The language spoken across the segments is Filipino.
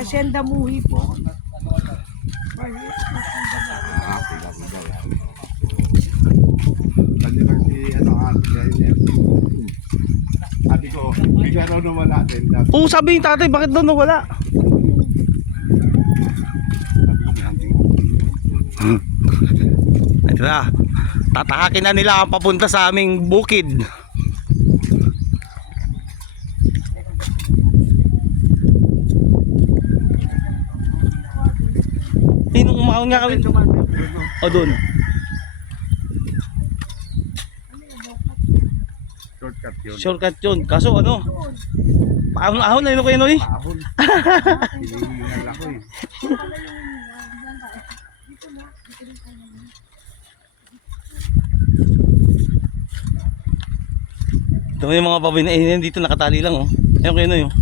Asyenda Muhi po. Sabi ko, bigla raw nawala din. Oo, sabi yung tatay, bakit daw nawala? Ito na, tatahakin na nila ang papunta sa aming bukid. Nung umahon nga kami. O doon. Shortcut yun. Shortcut yun. Kaso ano? Paahon-ahon na yun kayo Noy. Paahon. Hinihingal ako eh. Ito yung mga baboy na inan dito nakatali lang oh. Ayun kayo Noy oh.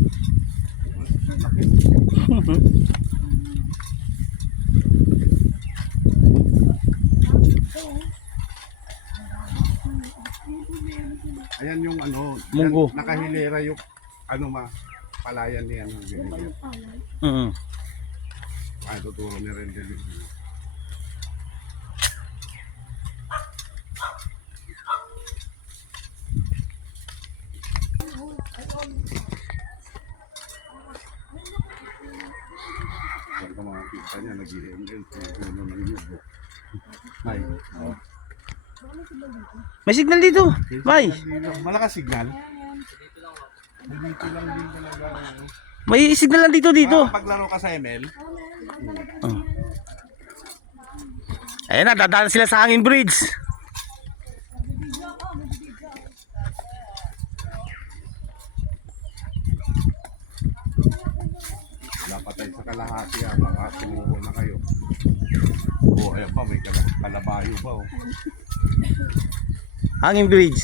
Ayan yung ano, Munggo. yan, nakahilera yung palayan niya. Ay, tuturo ni Rendel. Yan ka mga kita niya, nag-i-ML sa puno ng yugo. Ay, oh. May signal dito. May. Malakas signal. Dito lang din talaga. May signal lang dito dito. Paglaro ka sa ML. Ayun na, dadaan sila sa hanging bridge. Dapat tayo sa kalahati baka tumuho na kayo. Oh, ayan pa, may kalabayo pa oh. Hanging bridge.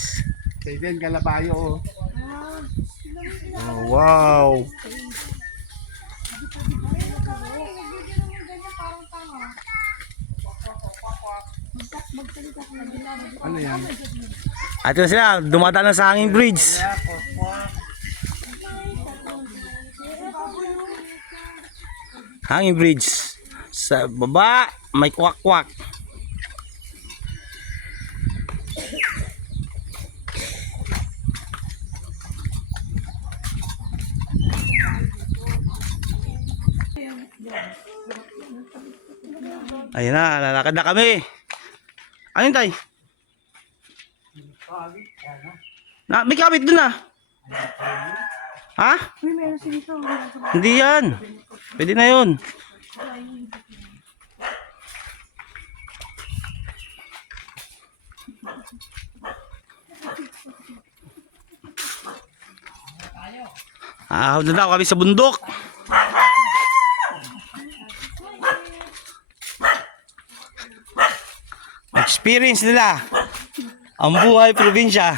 Say din, kalabayo oh. Oh, wow. Ano yan? At yun sila, dumadaan na sa hanging bridge. Hanging bridge. Sa baba, may kwak-kwak. Ayun na, lalakad na kami. Ano yun, tay? May kabit dun ah. Ha? Hindi yan. Pwede na yun. Ahon na daw kami sa bundok. Experience nila ang buhay probinsya.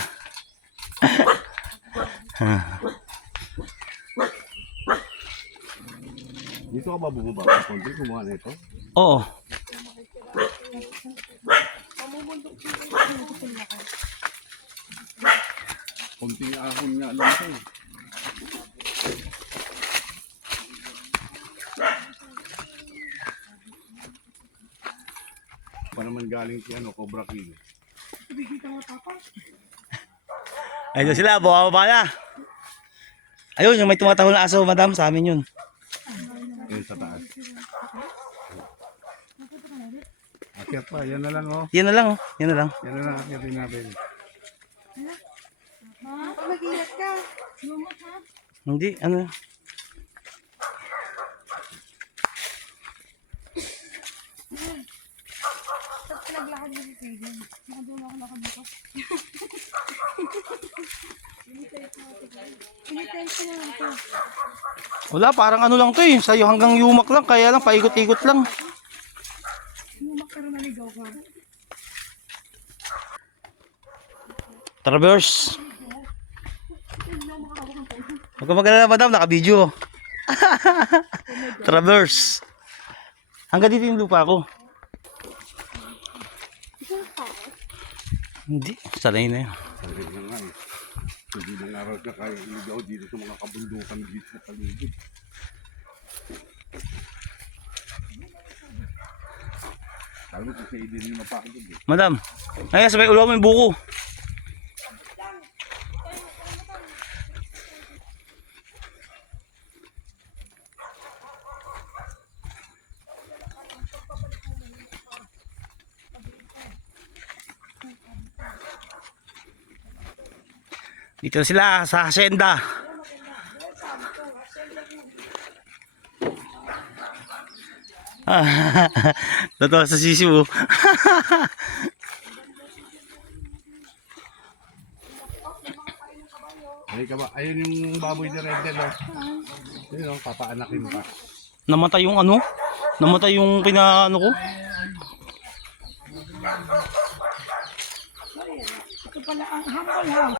Dito ka ba bumaba? Konti kumuha na ito? Oo. Konting ahon nga lang ito eh. Pa naman galing si Cobra King. Ayun sila, bumababa na. Ayun, yung may tumatahol na aso, madam, sa amin yun. Yun sa taas. Akyat pa, yan na lang oh. Yan na lang, oh. Yan na lang. Yan na lang akyatin natin. Mag-ingat ka. Hindi, ano. Naglakad mo si Fagan. Nakadula ako lakad dito. Initensyon na ito. Wala, parang ano lang to eh. Sa'yo hanggang yumak lang, kaya lang paikot-ikot lang. Yumak pero naligaw ka. Traverse. Huwag ka mag-alala, madam, naka-video. Traverse. Hanggang dito yung lupa ko. Hindi, sanay na yun. Hindi na nga na kaya iligaw dito sa mga kabundukan dito sa paligid. Sabi ko sa idin yung mapakagod eh. Madam, ay sabay ulo mo yung buko. Dito sila sa hacienda. Totoo sa sisi mo. Ayun yung baboy ni Rendel oh. Ayun oh, papaanakin pa. Namatay yung ano? Namatay yung pinaano ko? Ito pala ang humble house.